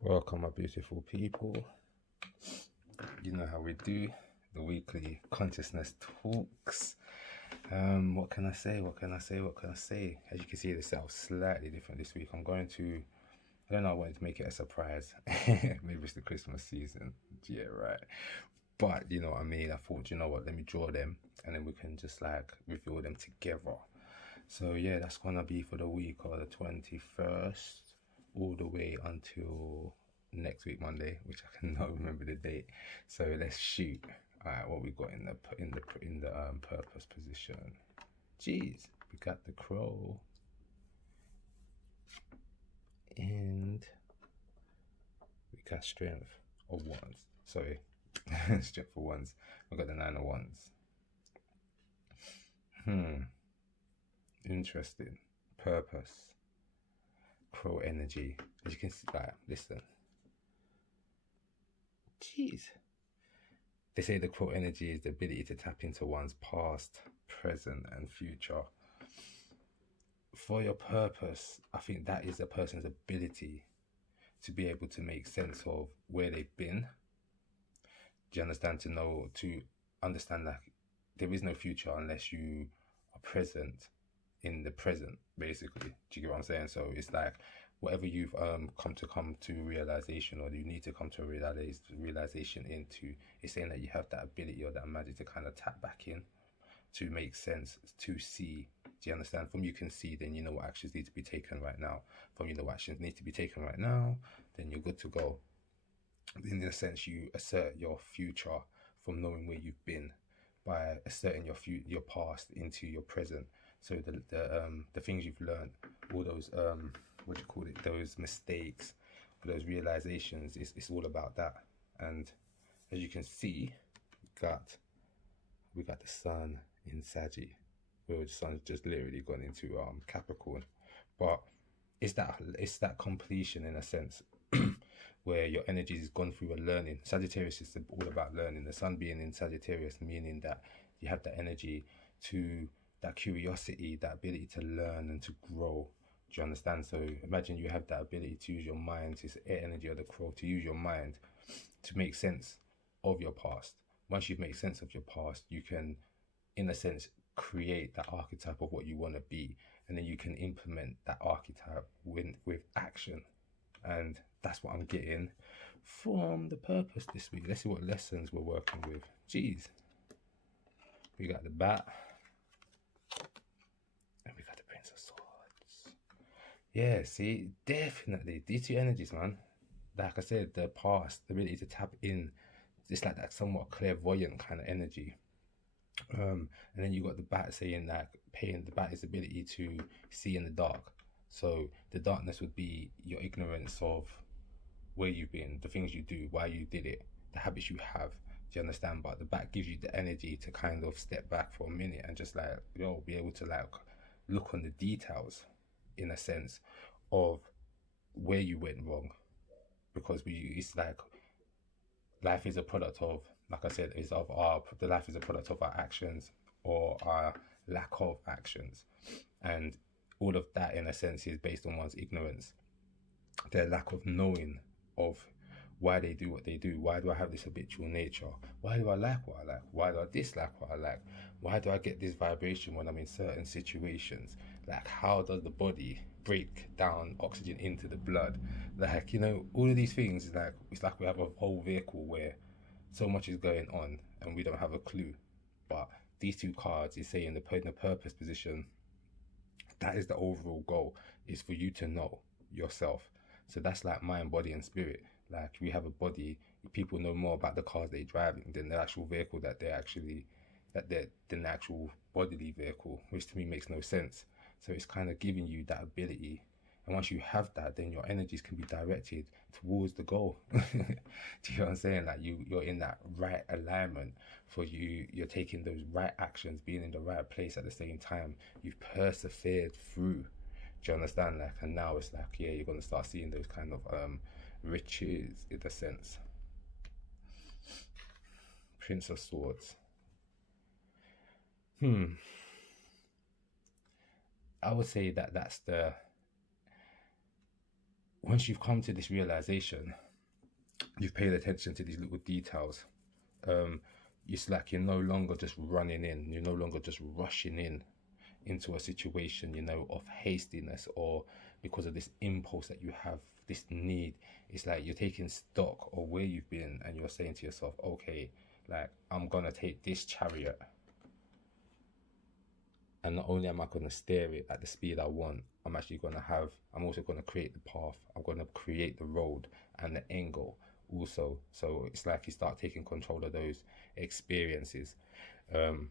Welcome, my beautiful people. You know how we do the weekly consciousness talks. What can I say? What can I say? What can I say? As you can see, this is slightly different this week. I don't know, I wanted to make it a surprise. Maybe it's the Christmas season. Yeah, right. But you know what I mean? I thought, you know what, let me draw them and then we can just like reveal them together. So yeah, that's gonna be for the week of the 21st all the way until next week Monday, which I cannot remember the date. So let's shoot. All right, what we got in the purpose position? Jeez, we got the crow and we got strength of wands. Sorry, strength of wands. We got the nine of wands. Interesting. Purpose. Crow energy. As you can see, like, listen. Jeez. They say the crow energy is the ability to tap into one's past, present, and future. For your purpose, I think that is a person's ability to be able to make sense of where they've been. Do you understand? To understand that there is no future unless you are present in the present, basically. Do you get what I'm saying? So it's like whatever you've come to realization, or you need to come to a realization into, it's saying that you have that ability or that magic to kind of tap back in to make sense, to see. Do you understand? From you can see, then you know what actions need to be taken right now. From you know what actions need to be taken right now, then you're good to go. In a sense, you assert your future from knowing where you've been by asserting your past into your present. So the things you've learned, all those what do you call it, those mistakes, those realizations, it's all about that. And as you can see, we got the sun in Saggy, where the sun's just literally gone into Capricorn. But it's that completion in a sense where your energy has gone through a learning. Sagittarius is all about learning. The sun being in Sagittarius, meaning that you have that energy to that curiosity, that ability to learn and to grow. Do you understand? So imagine you have that ability to use your mind, it's air energy of the crow, to use your mind to make sense of your past. Once you've made sense of your past, you can, in a sense, create that archetype of what you want to be, and then you can implement that archetype with action. And that's what I'm getting from the purpose this week. Let's see what lessons we're working with. Jeez. We got the bat. And we got the Prince of Swords. Yeah, see, definitely. These two energies, man. Like I said, the past, the ability to tap in. It's like that somewhat clairvoyant kind of energy. And then you got the bat saying that paying the bat is ability to see in the dark. So the darkness would be your ignorance of where you've been, the things you do, why you did it, the habits you have. Do you understand? But the bat gives you the energy to kind of step back for a minute and just like, be able to like look on the details in a sense of where you went wrong. Because it's like life is a product of, like I said, the life is a product of our actions or our lack of actions. And all of that in a sense is based on one's ignorance, their lack of knowing of why they do what they do. Why do I have this habitual nature? Why do I like what I like? Why do I dislike what I like? Why do I get this vibration when I'm in certain situations? Like, how does the body break down oxygen into the blood? Like, all of these things, like, it's like we have a whole vehicle where so much is going on and we don't have a clue. But these two cards is saying in the purpose position, that is the overall goal, is for you to know yourself. So that's like mind, body, and spirit. Like, we have a body, people know more about the cars they're driving than the actual vehicle than the actual bodily vehicle, which to me makes no sense. So it's kind of giving you that ability. And once you have that, then your energies can be directed towards the goal. Do you know what I'm saying? Like you're in that right alignment for you're taking those right actions, being in the right place at the same time. You've persevered through. Do you understand? Like, and now it's like, yeah, you're gonna start seeing those kind of riches in a sense. Prince of Swords. I would say that that's once you've come to this realization, you've paid attention to these little details. um, it's like you're no longer just running in, you're no longer just rushing in into a situation, you know, of hastiness, or because of this impulse that you have, this need. It's like you're taking stock of where you've been and you're saying to yourself, okay, like I'm gonna take this chariot, and not only am I going to steer it at the speed I want, I'm also going to create the path, I'm going to create the road and the angle also. So it's like you start taking control of those experiences. um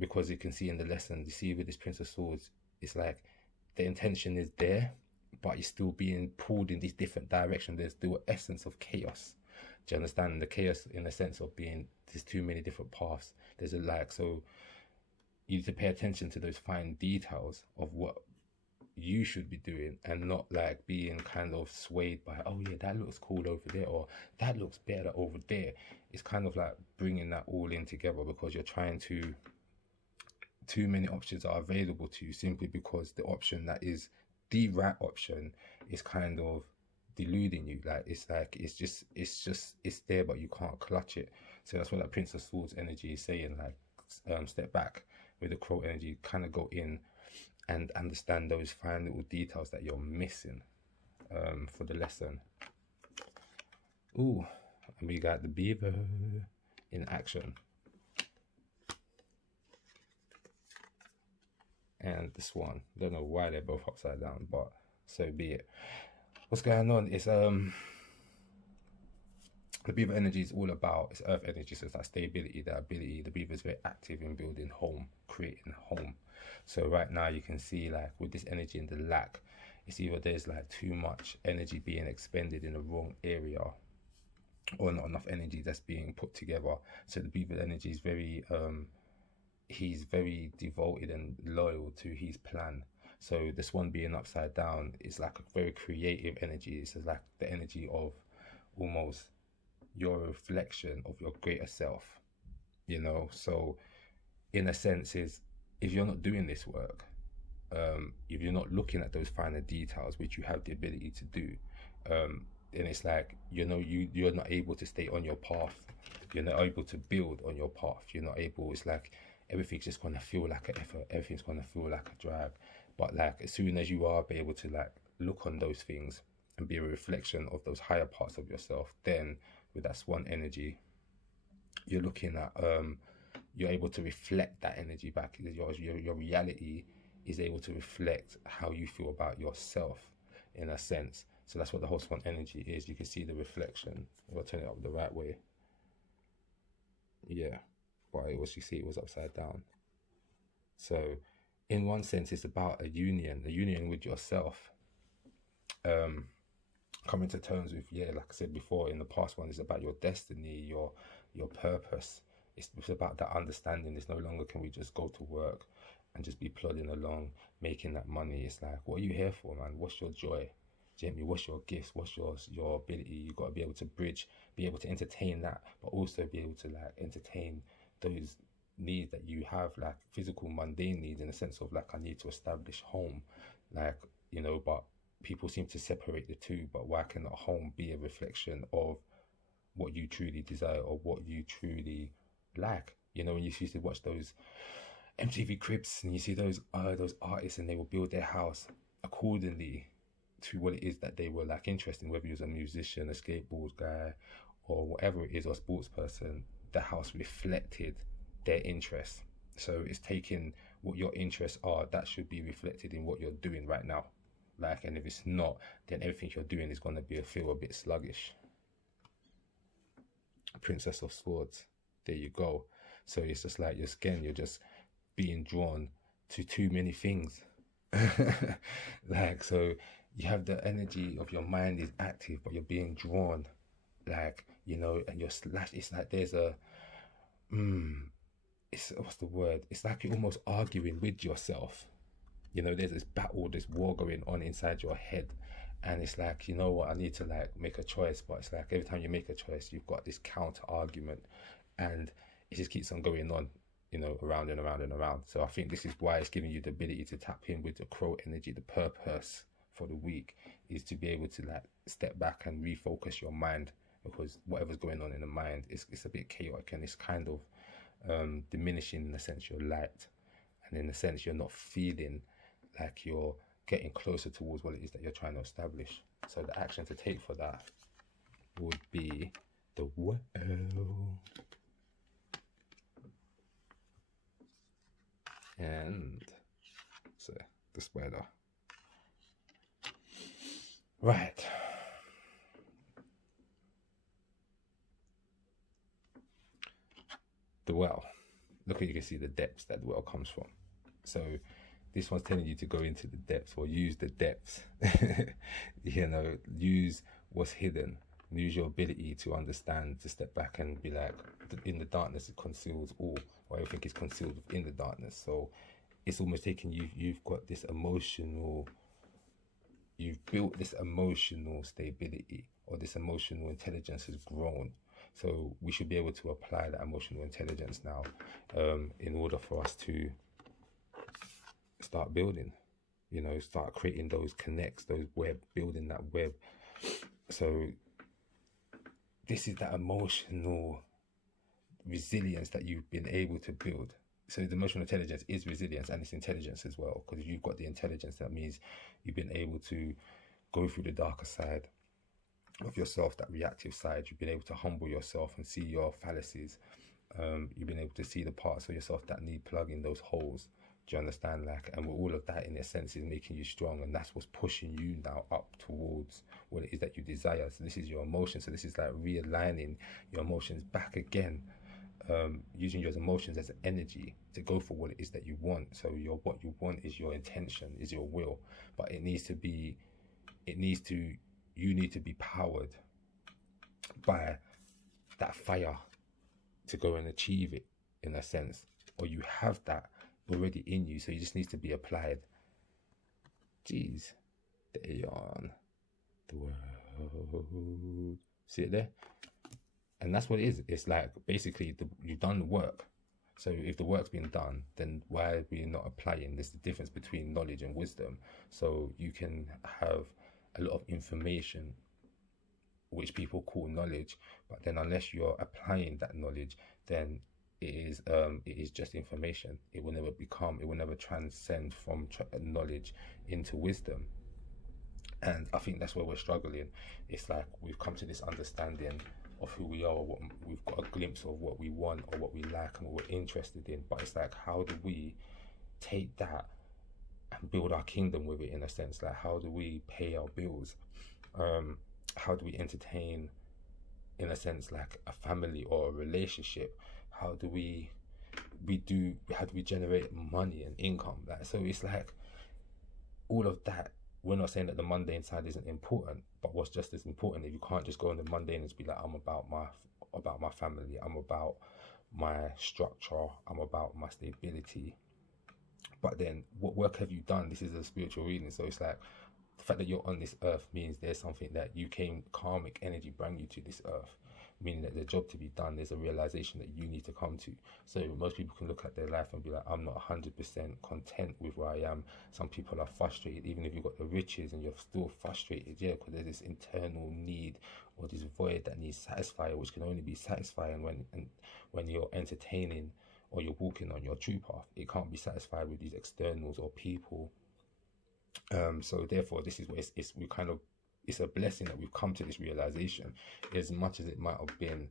because you can see in the lesson, you see with this Prince of Swords, it's like the intention is there, but you're still being pulled in these different directions. There's still an essence of chaos. Do you understand? The chaos in the sense of being, there's too many different paths. There's a like, so you need to pay attention to those fine details of what you should be doing, and not like being kind of swayed by, oh yeah, that looks cool over there, or that looks better over there. It's kind of like bringing that all in together, because you're trying to, too many options are available to you, simply because the option that is the right option is kind of deluding you. Like it's there, but you can't clutch it. So that's what that Prince of Swords energy is saying. Like, step back with the crow energy, kind of go in and understand those fine little details that you're missing, for the lesson. Ooh, and we got the beaver in action. And the swan. Don't know why they're both upside down, but so be it. What's going on is the beaver energy is all about, it's earth energy, so it's that stability, that ability. The beaver is very active in building home, creating home. So right now you can see, like, with this energy and the lack, it's either there's like too much energy being expended in the wrong area, or not enough energy that's being put together. So the beaver energy is very he's very devoted and loyal to his plan. So this one being upside down is like a very creative energy. It's like the energy of almost your reflection of your greater self, you know. So in a sense, is if you're not doing this work, if you're not looking at those finer details, which you have the ability to do, then it's like, you know, you're not able to stay on your path. You're not able to build on your path. You're not able. It's like everything's just gonna feel like an effort. Everything's gonna feel like a drag. But like, as soon as you are be able to like look on those things and be a reflection of those higher parts of yourself, then with that swan energy, you're looking at you're able to reflect that energy back. Your reality is able to reflect how you feel about yourself, in a sense. So that's what the whole swan energy is. You can see the reflection. If I turn it up the right way, yeah, but it was, you see, it was upside down. So in one sense, it's about a union with yourself. um Coming to terms with, yeah, like I said before, in the past one is about your destiny, your purpose. It's about that understanding. It's no longer can we just go to work and just be plodding along making that money. It's like, what are you here for, man? What's your joy? Do you get me? What's your gifts? What's your ability? You got to be able to bridge, be able to entertain that, but also be able to like entertain those needs that you have, like physical mundane needs, in the sense of like, I need to establish home, like, you know. But people seem to separate the two. But why cannot home be a reflection of what you truly desire, or what you truly like? You know, when you used to watch those MTV Cribs and you see those artists, and they will build their house accordingly to what it is that they were like interested in, whether he was a musician, a skateboard guy, or whatever it is, or a sports person. The house reflected their interests. So it's taking what your interests are, that should be reflected in what you're doing right now. Like, and if it's not, then everything you're doing is going to feel a bit sluggish. Princess of Swords, there you go. So it's just like, you're just being drawn to too many things. Like, so you have the energy of your mind is active, but you're being drawn, like, you know, and you're slash. It's like there's a it's, what's the word? It's like you're almost arguing with yourself. You know, there's this battle, this war going on inside your head. And it's like, you know what, I need to like make a choice. But it's like every time you make a choice, you've got this counter argument. And it just keeps on going on, you know, around and around and around. So I think this is why it's giving you the ability to tap in with the crow energy, the purpose for the week is to be able to like step back and refocus your mind, because whatever's going on in the mind it's a bit chaotic, and it's kind of diminishing in the sense your light, and in the sense you're not feeling like you're getting closer towards what it is that you're trying to establish. So the action to take for that would be the well. And so the spider. Right. The well. Look, you can see the depths that the well comes from. So this one's telling you to go into the depths, or use the depths. You know, use what's hidden. Use your ability to understand, to step back and be like, in the darkness it conceals all, or everything is concealed within the darkness. So it's almost taking you've got this emotional, you've built this emotional stability, or this emotional intelligence has grown. So we should be able to apply that emotional intelligence now, in order for us to start building, you know, start creating those connects, those web, building that web. So this is that emotional resilience that you've been able to build. So the emotional intelligence is resilience, and it's intelligence as well, because if you've got the intelligence, that means you've been able to go through the darker side of yourself, that reactive side. You've been able to humble yourself and see your fallacies. You've been able to see the parts of yourself that need plugging, those holes. Do you understand? Like, and all of that in a sense is making you strong, and that's what's pushing you now up towards what it is that you desire. So this is your emotion. So this is like realigning your emotions back again, using your emotions as energy to go for what it is that you want. So what you want is your intention, is your will, but you need to be powered by that fire to go and achieve it, in a sense, or you have that already in you, so it just needs to be applied. Jeez, there you are. The world, see it there? And that's what it is. It's like basically you've done the work. So if the work's been done, then why are we not applying? There's the difference between knowledge and wisdom. So you can have a lot of information, which people call knowledge, but then unless you're applying that knowledge, then it is just information. It will never transcend from knowledge into wisdom. And I think that's where we're struggling. It's like we've come to this understanding of who we are, we've got a glimpse of what we want or what we like and what we're interested in, but it's like, how do we take that and build our kingdom with it, in a sense? Like, how do we pay our bills? How do we entertain, in a sense, like a family or a relationship? How do we generate money and income? Like, so it's like all of that. We're not saying that the mundane side isn't important, but what's just as important is you can't just go on the mundane and be like, I'm about my family, I'm about my structure, I'm about my stability. But then what work have you done? This is a spiritual reading, so it's like the fact that you're on this earth means there's something that you came, karmic energy bring you to this earth, meaning that there's a job to be done. There's a realization that you need to come to. So most people can look at their life and be like, I'm not 100% content with where I am. Some people are frustrated, even if you've got the riches and you're still frustrated, yeah, because there's this internal need or this void that needs satisfying, which can only be satisfying when you're entertaining or you're walking on your true path. It can't be satisfied with these externals or people. So therefore, this is what it's a blessing that we've come to this realization. As much as it might have been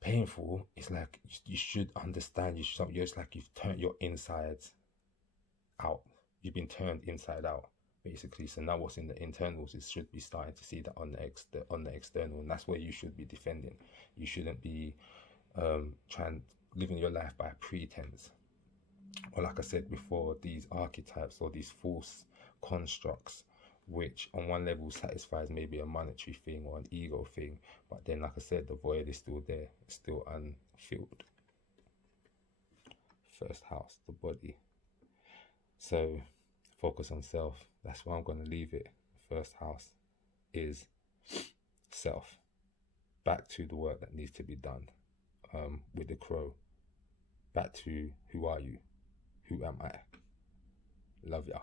painful, it's like you should understand. It's like you've turned your insides out. You've been turned inside out, basically. So now what's in the internals is should be starting to see that on the external, and that's where you should be defending. You shouldn't be living your life by pretense. Or like I said before, these archetypes or these false constructs, which on one level satisfies maybe a monetary thing or an ego thing, but then, like I said, the void is still there, it's still unfilled. First house, the body. So focus on self. That's why I'm going to leave it. First house is self. Back to the work that needs to be done, with the crow. Back to, who are you? Who am I? Love ya.